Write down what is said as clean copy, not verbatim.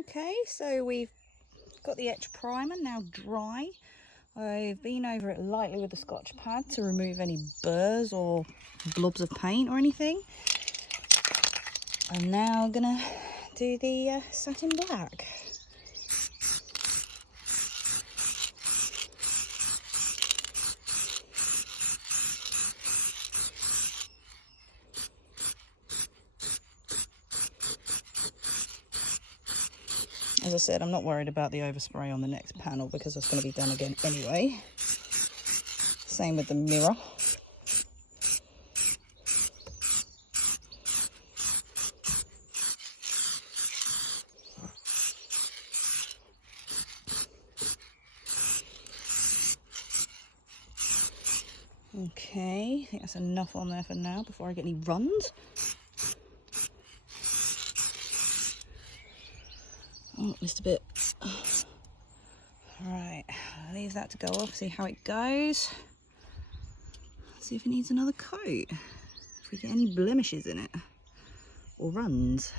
Okay, so we've got the etch primer now dry. I've been over it lightly with the Scotch pad to remove any burrs or blobs of paint or anything. I'm now gonna do the satin black. As I said, I'm not worried about the overspray on the next panel because that's going to be done again anyway. Same with the mirror. Okay, I think that's enough on there for now before I get any runs. Oh, just a bit. Right, leave that to go off, see how it goes. See if it needs another coat. If we get any blemishes in it or runs.